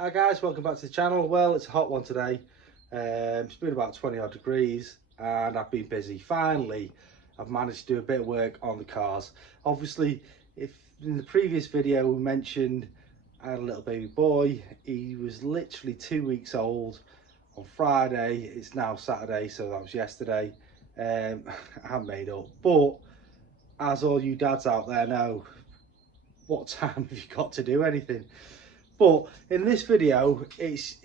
Hi guys, welcome back to the channel. Well, it's a hot one today. It's been about 20 odd degrees and I've been busy. Finally, I've managed to do a bit of work on the cars. Obviously, if in the previous video we mentioned I had a little baby boy, he was literally 2 weeks old on Friday. It's now Saturday, so that was yesterday. I haven't made up, but as all you dads out there know, what time have you got to do anything? But in this video, it's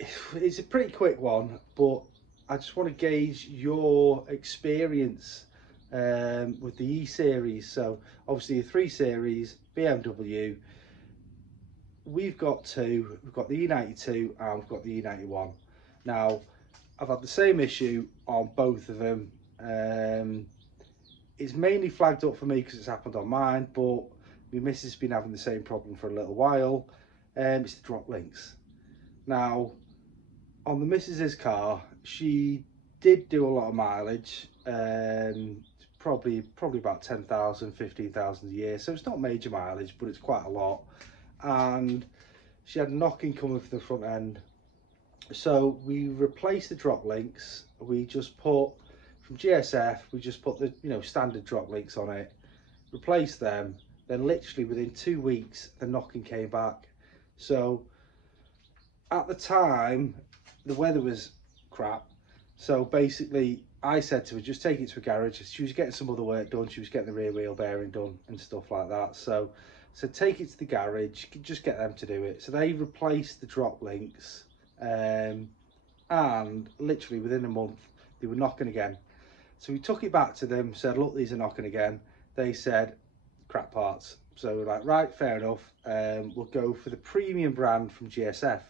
a pretty quick one, but I just want to gauge your experience with the E series. So obviously a 3 Series BMW. We've got two. We've got the E92 and we've got the E91. Now I've had the same issue on both of them. It's mainly flagged up for me because it's happened on mine, but my missus has been having the same problem for a little while. It's the drop links. Now, on the missus's car, she did do a lot of mileage, probably about 10,000, 15,000 a year. So it's not major mileage, but it's quite a lot. And she had knocking coming from the front end. So we replaced the drop links. We just put, from GSF, we just put the standard drop links on it, replaced them. Then literally within 2 weeks, the knocking came back. So at the time, the weather was crap. So basically, I said to her, just take it to a garage. She was getting some other work done. She was getting the rear wheel bearing done and stuff like that. So take it to the garage, just get them to do it. So they replaced the drop links, and literally within a month, they were knocking again. So we took it back to them, said, look, these are knocking again. They said, crap parts. So we're like, right, fair enough. We'll go for the premium brand from GSF.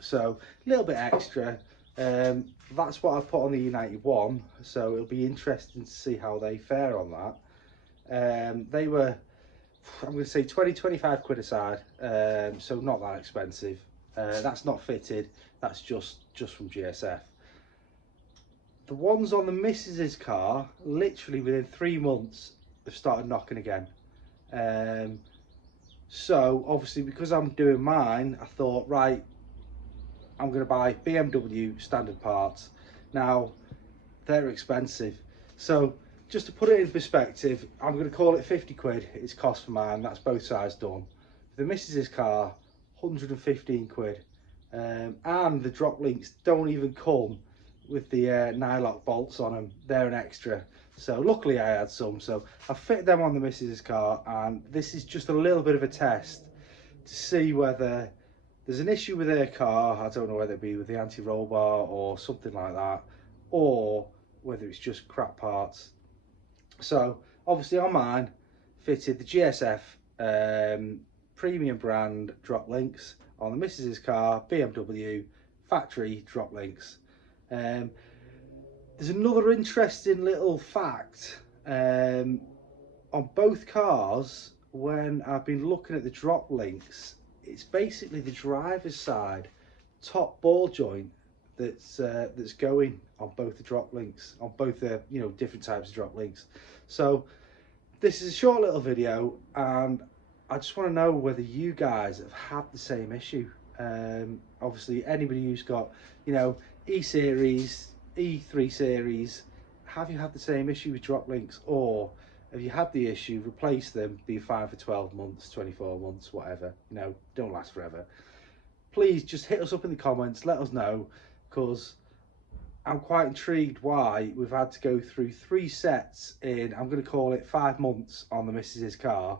So a little bit extra. That's what I put on the E91. So it'll be interesting to see how they fare on that. They were, I'm going to say 20-25 quid a side. So not that expensive. That's not fitted. That's just from GSF. The ones on the missus's car, literally within 3 months, they've started knocking again. So obviously, because I'm doing mine, I thought, right, I'm going to buy BMW standard parts. Now they're expensive, so just to put it in perspective, I'm going to call it 50 quid it's cost for mine. That's both sides done. For the missus's car, 115 quid, and the drop links don't even come with the nylock bolts on them. They're an extra. So luckily I had some, so I fit them on the missus's car, and this is just a little bit of a test to see whether there's an issue with their car. I don't know whether it be with the anti-roll bar or something like that, or whether it's just crap parts. So obviously on mine, fitted the GSF premium brand drop links. On the missus's car, BMW factory drop links. There's another interesting little fact on both cars. When I've been looking at the drop links, it's basically the driver's side top ball joint that's going on both the drop links, on both the different types of drop links. So this is a short little video, and I just want to know whether you guys have had the same issue. Obviously anybody who's got E series, E3 series, have you had the same issue with drop links, or have you had the issue, replace them, be fine for 12 months, 24 months, whatever, don't last forever? Please just hit us up in the comments, let us know, because I'm quite intrigued why we've had to go through 3 sets in, I'm going to call it 5 months on the missus's car.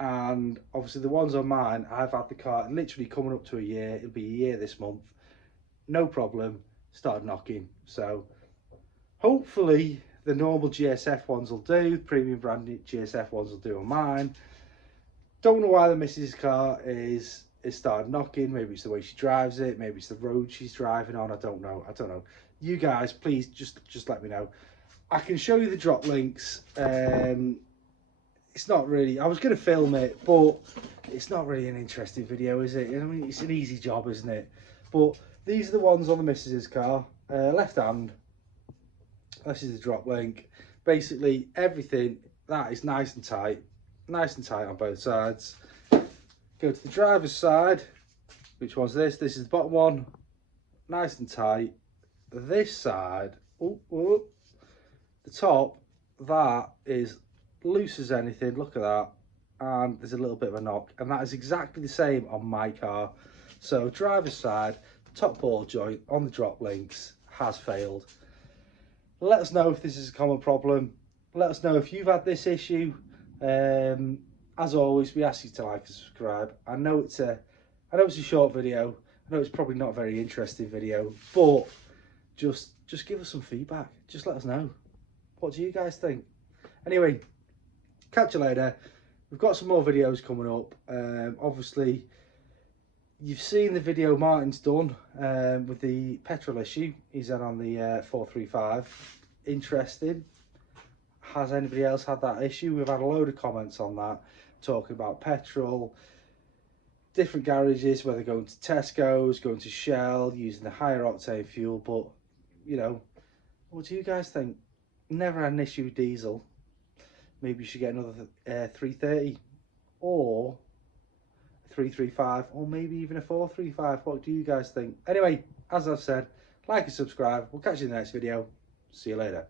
And obviously the ones on mine, I've had the car literally coming up to a year. It'll be a year this month, no problem, started knocking. So hopefully the normal GSF ones will do, premium branded GSF ones will do on mine. Don't know why the missus' car is started knocking. Maybe it's the way she drives it, maybe it's the road she's driving on. I don't know. You guys, please just let me know. I can show you the drop links. It's not really, I was going to film it, but it's not really an interesting video, is it? I mean, it's an easy job, isn't it? But these are the ones on the missus's car. Left hand, this is the drop link. Basically everything that is nice and tight on both sides. Go to the driver's side, Which one's this? This is the bottom one, nice and tight. This side, the top, that is loose as anything. Look at that. And there's a little bit of a knock, and that is exactly the same on my car. So driver's side, top ball joint on the drop links has failed. Let us know if this is a common problem. Let us know if you've had this issue. As always, we ask you to like and subscribe. I know it's a short video. I know it's probably not a very interesting video, but just give us some feedback. Just let us know. What do you guys think? Anyway, catch you later. We've got some more videos coming up. Obviously, you've seen the video Martin's done with the petrol issue. He's had on the 435. Interesting. Has anybody else had that issue? We've had a load of comments on that, talking about petrol, different garages, whether going to Tesco's, going to Shell, using the higher octane fuel. But, you know, what do you guys think? Never had an issue with diesel. Maybe you should get another 330 or 335, or maybe even a 435. What do you guys think? Anyway, as I've said, like and subscribe. We'll catch you in the next video. See you later.